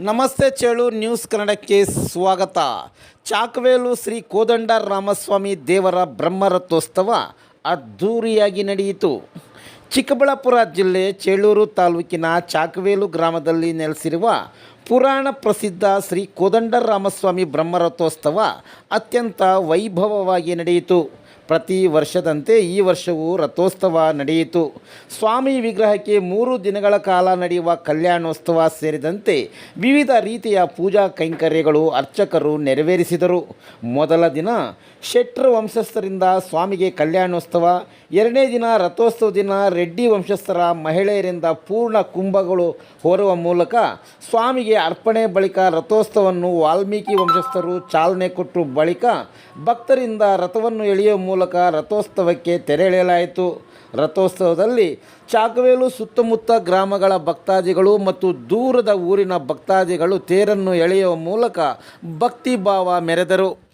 ನಮಸ್ತೆ ಚೇಳು ನ್ಯೂಸ್ ಕನ್ನಡಕ್ಕೆ ಸ್ವಾಗತ. ಚಾಕವೇಲು ಶ್ರೀ ಕೋದಂಡ ರಾಮಸ್ವಾಮಿ ದೇವರ ಬ್ರಹ್ಮರಥೋತ್ಸವ ಅದ್ಧೂರಿಯಾಗಿ ನಡೆಯಿತು. ಚಿಕ್ಕಬಳ್ಳಾಪುರ ಜಿಲ್ಲೆ ಚೇಳೂರು ತಾಲೂಕಿನ ಚಾಕವೇಲು ಗ್ರಾಮದಲ್ಲಿ ನೆಲೆಸಿರುವ ಪುರಾಣ ಪ್ರಸಿದ್ಧ ಶ್ರೀ ಕೋದಂಡ ರಾಮಸ್ವಾಮಿ ಬ್ರಹ್ಮರಥೋತ್ಸವ ಅತ್ಯಂತ ವೈಭವವಾಗಿ ನಡೆಯಿತು. ಪ್ರತಿ ವರ್ಷದಂತೆ ಈ ವರ್ಷವೂ ರಥೋತ್ಸವ ನಡೆಯಿತು. ಸ್ವಾಮಿ ವಿಗ್ರಹಕ್ಕೆ ಮೂರು ದಿನಗಳ ಕಾಲ ನಡೆಯುವ ಕಲ್ಯಾಣೋತ್ಸವ ಸೇರಿದಂತೆ ವಿವಿಧ ರೀತಿಯ ಪೂಜಾ ಕೈಂಕರ್ಯಗಳು ಅರ್ಚಕರು ನೆರವೇರಿಸಿದರು. ಮೊದಲ ದಿನ ಶೆಟ್ರ ವಂಶಸ್ಥರಿಂದ ಸ್ವಾಮಿಗೆ ಕಲ್ಯಾಣೋತ್ಸವ, ಎರಡನೇ ದಿನ ರಥೋತ್ಸವ ದಿನ ರೆಡ್ಡಿ ವಂಶಸ್ಥರ ಮಹಿಳೆಯರಿಂದ ಪೂರ್ಣ ಕುಂಭಗಳು ಹೊರುವ ಮೂಲಕ ಸ್ವಾಮಿಗೆ ಅರ್ಪಣೆ ಬಳಿಕ ರಥೋತ್ಸವವನ್ನು ವಾಲ್ಮೀಕಿ ವಂಶಸ್ಥರು ಚಾಲನೆ ಕೊಟ್ಟು ಬಳಿಕ ಭಕ್ತರಿಂದ ರಥವನ್ನು ಎಳೆಯುವ ರಥೋತ್ಸವಕ್ಕೆ ತೆರೆ ಎಳೆಯಲಾಯಿತು ರಥೋತ್ಸವದಲ್ಲಿ ಚಾಕವೇಲು ಸುತ್ತಮುತ್ತ ಗ್ರಾಮಗಳ ಭಕ್ತಾದಿಗಳು ಮತ್ತು ದೂರದ ಊರಿನ ಭಕ್ತಾದಿಗಳು ತೇರನ್ನು ಎಳೆಯುವ ಮೂಲಕ ಭಕ್ತಿ ಭಾವ ಮೆರೆದರು.